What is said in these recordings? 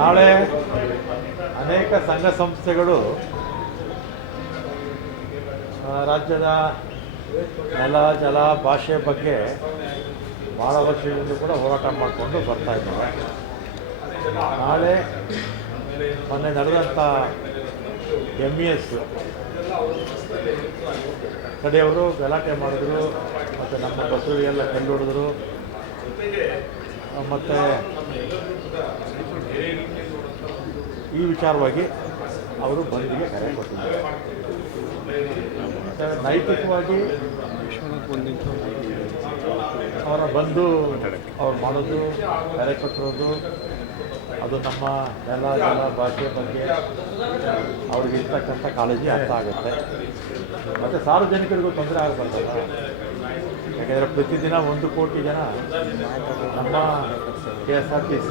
ನಾಳೆ ಅನೇಕ ಸಂಘ ಸಂಸ್ಥೆಗಳು ರಾಜ್ಯದ ನೆಲ ಜಲ ಭಾಷೆ ಬಗ್ಗೆ ಭಾಳ ವರ್ಷಗಳಿಂದ ಕೂಡ ಹೋರಾಟ ಮಾಡಿಕೊಂಡು ಬರ್ತಾ ಇದ್ದಾರೆ. ನಾಳೆ ಮೊನ್ನೆ ನಡೆದಂಥ MES ಕಡೆಯವರು ಗಲಾಟೆ ಮಾಡಿದ್ರು ಮತ್ತು ನಮ್ಮ ಬಸವರಿಗೆಲ್ಲ ಕಲ್ಲು ಹೊಡೆದ್ರು ಮತ್ತು ಈ ವಿಚಾರವಾಗಿ ಅವರು ಬಂದಿಗೆ ಕರೆ ಕೊಟ್ಟಿದ್ದಾರೆ. ನೈತಿಕವಾಗಿ ಅವರ ಬಂದು ಅವ್ರು ಮಾಡೋದು ಕರೆ ಕೊಟ್ಟಿರೋದು ಅದು ನಮ್ಮ ನೆಲ ಜಲ ಭಾಷೆ ಬಗ್ಗೆ ಅವ್ರಿಗೆ ಇರ್ತಕ್ಕಂಥ ಕಾಳಜಿ ಅರ್ಥ ಆಗುತ್ತೆ. ಮತ್ತು ಸಾರ್ವಜನಿಕರಿಗೂ ತೊಂದರೆ ಆಗಬಾರ್ದಲ್ಲ. ಯಾಕೆಂದರೆ ಪ್ರತಿದಿನ 1 ಕೋಟಿ ಜನ ನಮ್ಮ KSRTC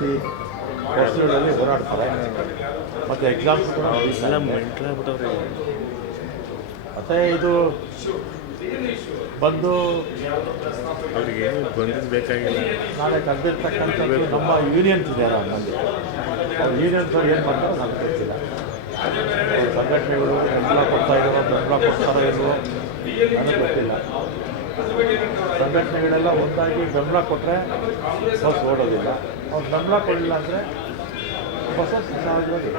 ಬಸ್ಗಳಲ್ಲಿ ಓಡಾಡ್ತಾರೆ. ಮತ್ತು ಎಕ್ಸಾಮ್ಸ್ ಕೂಡ ಮತ್ತು ಇದು ಬಂದು ಅವರಿಗೆ ಬಂದಿದ್ದು ಬೇಕಾಗಿಲ್ಲ. ನಾಳೆ ಕರೆದಿರ್ತಕ್ಕಂಥದ್ದು ನಮ್ಮ ಯೂನಿಯನ್ಸ್ ಇದೆಯಲ್ಲ, ನಮಗೆ ಅವ್ರ ಯೂನಿಯನ್ಸ್ ಅವ್ರು ಏನು ಮಾಡ್ತಾರೋ ನಮ್ಗೆ ಗೊತ್ತಿಲ್ಲ. ಸಂಘಟನೆಗಳು ಬೆಂಬಲ ಕೊಡ್ತಾ ಇದ್ದಾರೋ ಬೆಂಬಲ ಕೊಡ್ತಾರೋ ಇಲ್ವೋ ನನಗೆ ಗೊತ್ತಿಲ್ಲ. ಸಂಘಟನೆಗಳೆಲ್ಲ ಒಂದಾಗಿ ಬೆಂಬಲ ಕೊಟ್ಟರೆ ಬಸ್ ಓಡೋದಿಲ್ಲ. ಅವ್ರು ಬೆಂಬಲ ಕೊಡಲಿಲ್ಲ ಅಂದರೆ ಬಸ್ಸಸ್ ಸಹಜವಾಗಿ